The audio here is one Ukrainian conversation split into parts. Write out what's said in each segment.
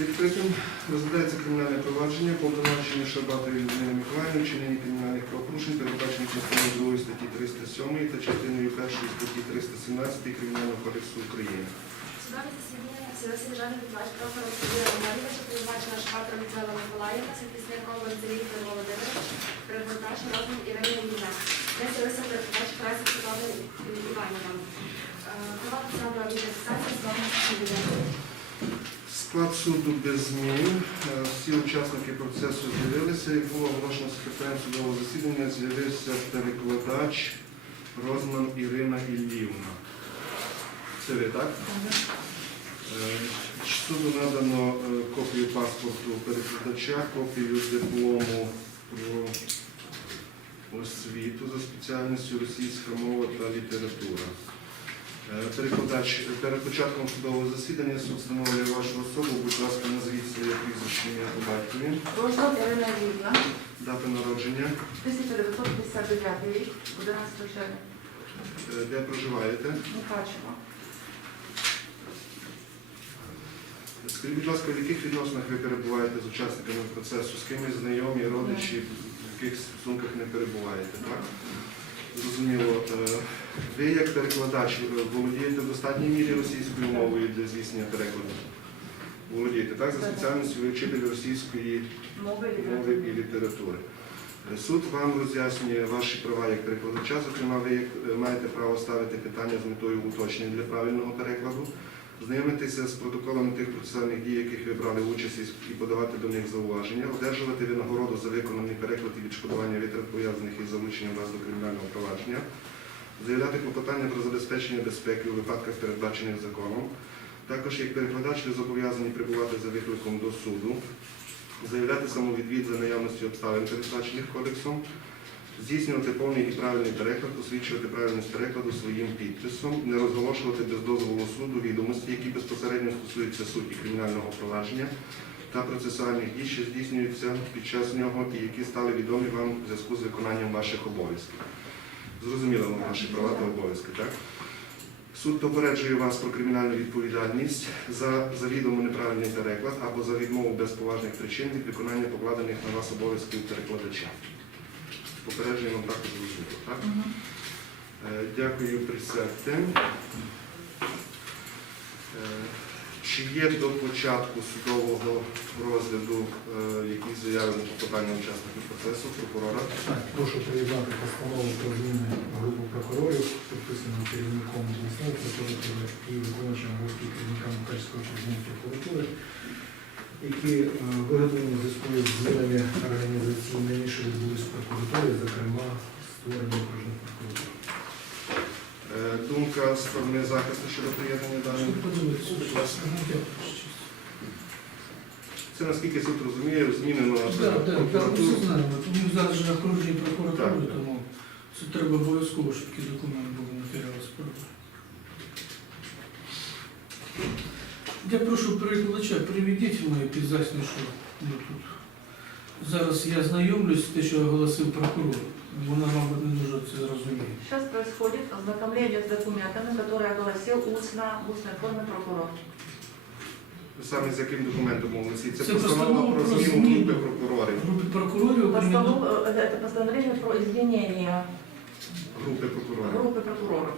відкритим. Розглядається кримінальне провадження по обвинуваченню Шабатові Людмили Миколаївни, вчиненні кримінальних правопорушень, передбачені частиною 2 статті 307 та частиною 1 статті 317 Кримінального кодексу України. Судове засідання Сілесі Жанни Відвач прокурор Сергія Романівича, передбачена Шпатра Людмила Миколаївна, захисник Олексій Віктор Володимирович, перекладач розум Ірина Юрівна. Я Сілеся перекладач праці Світлана Іванівна. Права Олександра Відексація з вами засідання. Склад суду без змін. Е, Всі учасники процесу з'явилися. Як було оголошено секретарем судового засідання, з'явився перекладач Розман Ірина Іллівна. Це ви, так? Е, Суду надано е, копію паспорту перекладача, копію диплому про освіту за спеціальністю російська мова та література. Перекладач, перед початком судового засідання суд встановлює вашу особу. Будь ласка, назвіть своє прізвище ім'я по батькові, Розлад Ірина Юрівна, дата народження, 1959 рік, 11 червня, е, де проживаєте. Мукачево. Скажіть, будь ласка, в яких відносинах ви перебуваєте з учасниками процесу? З кимось знайомі, родичі, в яких стосунках не перебуваєте, так? Зрозуміло. Е, Ви як перекладач володієте в достатній мірі російською мовою для здійснення перекладу? Володієте, так? За спеціальністю ви вчитель російської Мови і літератури. літератури. Е, Суд вам роз'яснює ваші права як перекладача. Зокрема, ви е, маєте право ставити питання з метою уточнення для правильного перекладу, знайомитися з протоколами тих процесуальних дій, яких ви брали участь і подавати до них зауваження, одержувати винагороду за виконаний переклад і відшкодування витрат пов'язаних із залученням вас до кримінального провадження, заявляти клопотання про забезпечення безпеки у випадках, передбачених законом. Також як перекладач ви зобов'язані прибувати за викликом до суду, заявляти самовідвід за наявності обставин, передбачених кодексом, здійснювати повний і правильний переклад, посвідчувати правильність перекладу своїм підписом, не розголошувати без дозволу суду відомості, які безпосередньо стосуються суті кримінального провадження та процесуальних дій, що здійснюються під час нього і які стали відомі вам в зв'язку з виконанням ваших обов'язків. Зрозуміло вам ваші права та обов'язки, так? Суд попереджує вас про кримінальну відповідальність за завідомо неправильний переклад або за відмову без поважних причин від виконання покладених на вас обов'язків перекладача. Попереджує вам також зрозуміло, так? Е, Дякую, присядьте. Е, Чи є до початку судового розгляду е, якісь заяви на клопотання учасників процесу прокурора? Так, прошу приєднати постанову про зміни групи прокурорів, підписану керівником обласної прокуратури і виконуючим обов'язки керівника Мукачської окружної прокуратури, які е, виготовлені в зв'язку з змінами організаційними, що відбулись в прокуратурі, зокрема створення окружної прокуратури. Е, Думка сторони захисту щодо приєднання даних. Це наскільки суд розуміє, змінено Так, так, так, ми прокуратуру. знаємо. Тому зараз же окружні прокуратури, так. тому це треба обов'язково, щоб такий документ був матеріал справи. Я прошу перекладача, приведіть мої підзасні, що ми тут. Зараз я знайомлюсь з те, що оголосив прокурор. Вона, мабуть, не дуже це розуміє. Сейчас происходит ознакомление с документами, которые огласил устно, в устной форме прокурор. Саме з яким документом оголосіть? Це Це постанова постанова про про зміну зміну. групи прокурорів. Групи прокурорів Постанов- кримінал- э, Это постановление про изменение Групи прокурорів. группы прокуроров.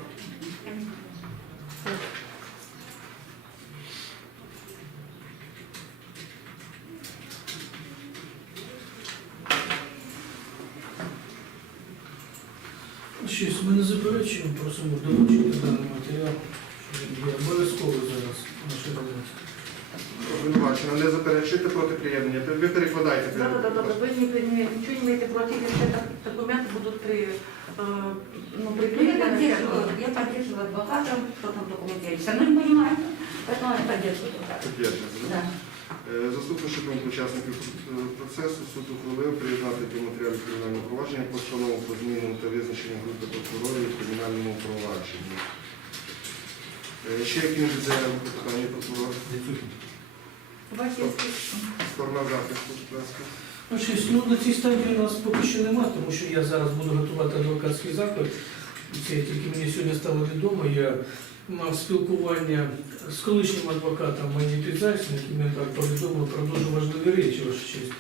просимо долучити даний матеріал. що він є обов'язково зараз в нашій роботі. Обвинувачена, не заперечуйте проти приєднання. Ви перекладайте. Да, да, да, да, вы не, не- ничего не имеете против, если это документы будут при, э, ну, Ну, я прикреплены. поддерживаю, я поддерживаю адвоката, что там документы, я все равно не понимаю, поэтому я поддерживаю адвоката. Підтверджуєте, да? Е, Заступивши думку учасників е, процесу, суд ухвалив приєднати до матеріалів кримінального провадження постанову про зміну та визначення групи прокурорів у кримінальному провадженні. Е, Ще які-небудь заяви по питанню прокурора? Сторона захисту, будь ласка. Ну, ну, на цій стадії у нас поки що нема, тому що я зараз буду готувати адвокатський заклик. Це тільки мені сьогодні стало відомо. Я мав спілкування з колишнім адвокатом моєї підзайсні, який мені так повідомив про дуже важливі речі, ваша честь.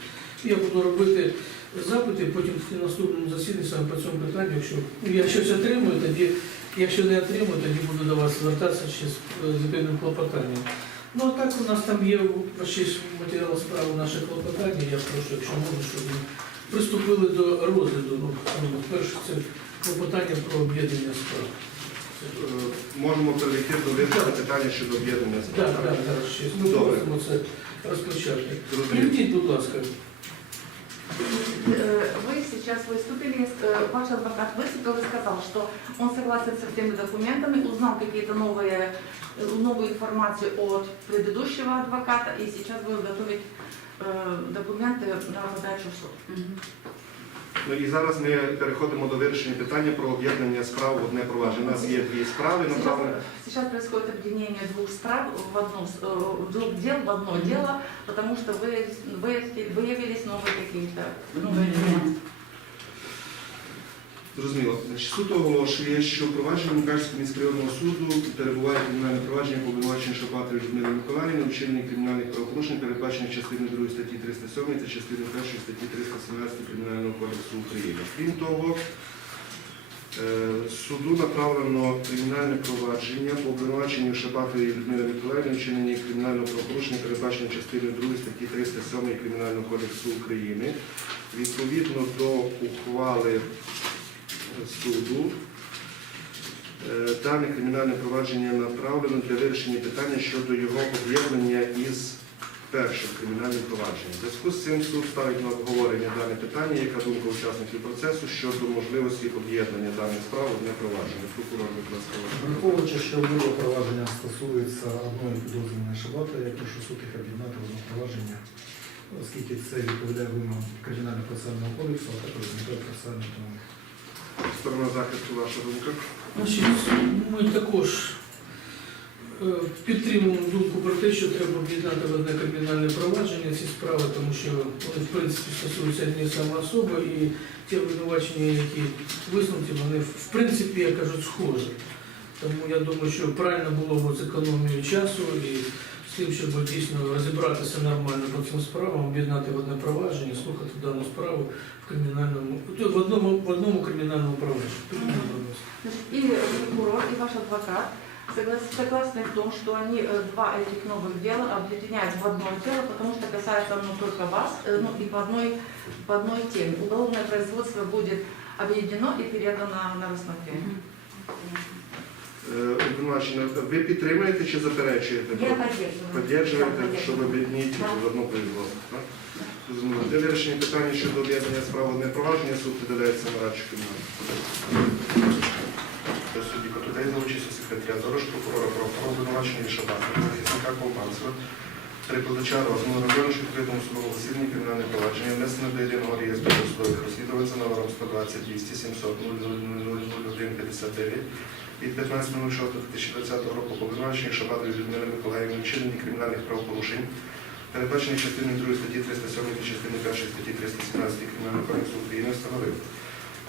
Я буду робити запити, потім в наступному засіданні саме по цьому питанню, якщо я щось отримую, тоді, якщо не отримую, тоді буду до вас звертатися ще з відповідним клопотанням. Ну а так у нас там є ще матеріал справи наше клопотання. Я прошу, якщо можна, щоб ми приступили до розгляду. Ну, ну, перше, це клопотання про об'єднання справ. Е, Можемо перейти до вирішення питання щодо об'єднання Так, справ. так, так, ще ми Добре. просимо це розпочати. Зрозуміло. Приведіть, будь ласка. Э, Вы сейчас выступили, э, ваш адвокат выступил и сказал, что он согласен со всеми документами, узнал какие-то новые, э, новую информацию от предыдущего адвоката и сейчас будет готовить э, документы на подачу в суд. Мгм. Ну і зараз ми переходимо до вирішення питання про об'єднання справ в одне провадження. У нас є дві справи Сейчас, направлені. сейчас происходит объединение двух справ в одну, с- э, двух дел в одно дело, потому что вы, вы, выявились новые какие-то Новий елемент. Зрозуміло. Суд оголошує, що провадження Мукачського міськрайонного суду перебуває кримінальне провадження по обвинуваченню Шапатові Людмили Миколаївни, вчинення кримінальних правопорушень, передбачених частиною 2 статті 307 та частиною 1 статті 317 Кримінального кодексу України. Крім того, е, суду направлено кримінальне провадження по обвинуваченню Шапатової Людмили Миколаївни, вчинення кримінального правопорушення, передбачених частиною 2 статті 307 Кримінального кодексу України. Відповідно до ухвали суду. Е, Дане кримінальне провадження направлено для вирішення питання щодо його об'єднання із першим кримінальним провадженням. В зв'язку з цим суд ставить на обговорення дане питання, яка думка учасників процесу щодо можливості об'єднання даних справ в одне провадження. Прокурор, будь ласка. Враховуючи, що обидва провадження стосуються одної підозрюваної шабати, я прошу суд їх об'єднати одне провадження, оскільки це відповідає вимогам Кримінального процесуального кодексу, а також тому. Сторона захисту, ваша думка. Ми також е, підтримуємо думку про те, що треба об'єднати в одне кримінальне провадження ці справи, тому що вони в принципі стосуються однієї саме особи, і ті обвинувачення, які висунуті, вони в принципі, як кажуть, схожі. Тому я думаю, що правильно було б з економією часу і з тим, щоб дійсно розібратися нормально по цим справам, об'єднати в одне провадження, слухати дану справу в кримінальному в одному в одному кримінальному провадженні. Значит, И прокурор, и ваш адвокат соглас- согласны в том, что они э, два этих новых дела объединяют в одно дело, потому что касается оно только вас, э, ну и по одной, по одной теме. Уголовное производство будет объединено и передано на рассмотрение. Е, Обвинувачення, ви підтримуєте чи заперечуєте? Я поддерживаю. Поддержуєте, щоб об'єднати Так. в одно производство, так? Для вирішення питання щодо об'єднання справ одне провадження суд видаляється на радшу кімнату. Судді Котудей за участю секретаря Дорож, прокурора про обвинувачення Шабата, захисника Ковбанцева, перекладача розмову району, що відкритому судовому засіданні кримінальне провадження внесено до єдиного реєстру досудових розслідувань за номером 120 200 700 0001 59 від 15.06.2020 року по обвинуваченню Шабатової Людмили Миколаївни вчинені кримінальних правопорушень, передбачених частиною 2 статті 307 та частиною 1 статті 317 Кримінального кодексу України встановив.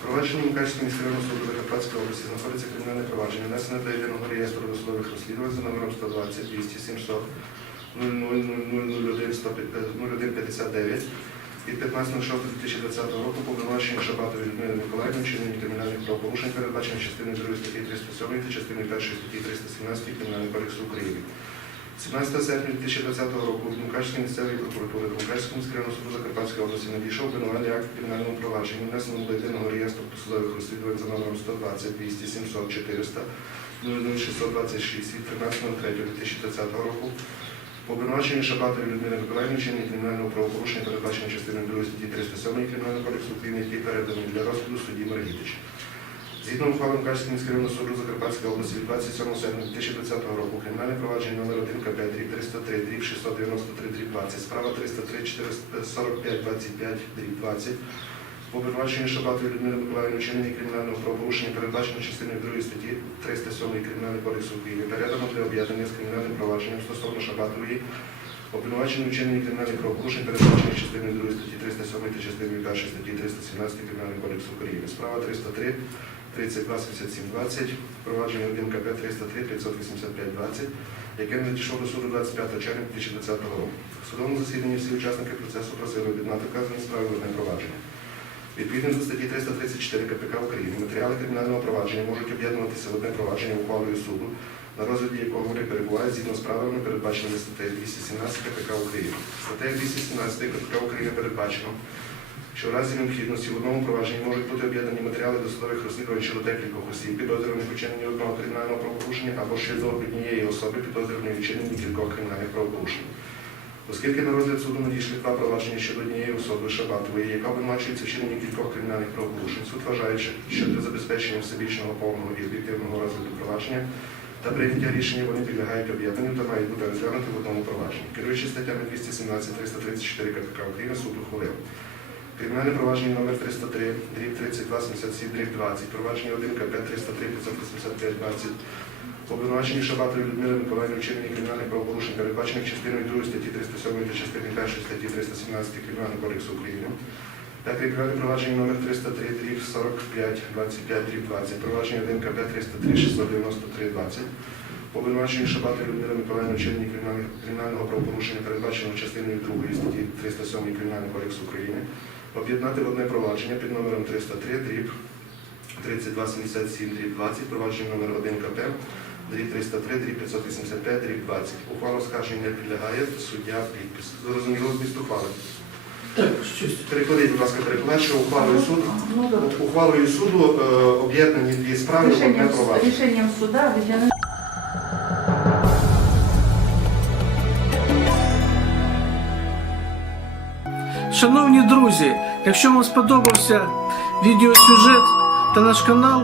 Провадження Мукачського міськрайонного суду Закарпатської області знаходиться кримінальне провадження, внесене до єдиного реєстру досудових розслідувань за номером 120 200 700 0001 0159 від 15.06.2020 року по обвинуваченню Шабатової Людмили Миколаївни вчинені кримінальних правопорушень, передбачених частиною 2 статті 307 та частиною 1 статті 317 Кримінального кодексу України. 17 серпня 2020 року від Мукачської місцевої прокуратури до Мукачського міськрайонного суду Закарпатської області надійшов обвинувальний акт кримінального провадження, внесеного до єдиного реєстру посудових розслідувань за номером 120 200 700 400 00626 від 13.03.2020 року по обвинуваченню Шабатової Людмили Миколаївни вчинення кримінального правопорушення, передбаченого частиною 2 статті 307 Кримінального кодексу України, який переданий для розгляду судді Маргітич. Згідно ухвали Мукачського міськрайонного суду Закарпатської області від 27 серпня 2020 року кримінальне провадження номер 1 КП 303 дріб 693 дріб 20, справа 303 445 25 дріб 20 По обвинуваченню Шабатової Людмили Миколаївни вчинення кримінального правопорушення передбачено частиною 2 статті 307 Кримінального кодексу України передано для об'єднання з кримінальним провадженням стосовно Шабатової Обвинувачений вчинення кримінальних правопорушень передбачених частиною 2 статті 307 та частиною 1 статті 317 Кримінального кодексу України. Справа 303 32 77 20, провадження 1 КП 303 585 20, яке надійшло до суду 25 червня 2020 року. В судовому засіданні всі учасники процесу просили об'єднати вказані справи в одне провадження. Відповідно до статті 334 КПК України матеріали кримінального провадження можуть об'єднуватися в одне провадження ухвалою суду, на розгляді якого вони перебувають згідно з правилами, передбаченими статтею 217 КПК України. Статтею 217 КПК України передбачено, що в разі необхідності в одному провадженні можуть бути об'єднані матеріали досудових розслідувань щодо декількох осіб, підозрюваних у вчиненні одного кримінального правопорушення або ще до однієї особи, підозрюваної у вчиненні кількох кримінальних правопорушень. Оскільки на розгляд суду надійшли два провадження щодо однієї особи Шабатової, яка обвинувачується вчиненні кількох кримінальних правопорушень, суд вважає, що- для забезпечення всебічного повного і об'єктивного розгляду провадження та прийняття рішення вони підлягають об'єднанню та мають бути розглянуті в одному провадженні. Керуючи статтями 217 334 КПК України, суд ухвалив. Кримінальне провадження номер 303, дріб 32, 77, дріб 20, провадження 1 КП 303, 585, 20, обвинувачені Шабатові Людмили Миколаївни вчинені кримінальних правопорушень, передбачених частиною 2 статті 307 та частиною 1 статті 317 Кримінального кодексу України, та кримінальне провадження номер 303, дріб 45, 25, дріб 20, провадження 1 КП 303, 693, 20, обвинувачені Шабатові Людмили Миколаївни вчинені кримінального правопорушення, передбаченого частиною 2 статті 307 Кримінального кодексу України, об'єднати в одне провадження під номером 303, дріб 3277, дріб 20, провадження номер 1 КП, дріб 303, дріб 585, дріб 20. Ухвала оскарження не підлягає, суддя підпис. Зрозуміло зміст ухвали. Так, щось. Перекладіть, будь ласка, перекладач, що ухвалою суду, Ну ухвалою суду е, об'єднані дві справи одне Решением, провадження. суда введены Шановні друзі, якщо вам сподобався відеосюжет та наш канал,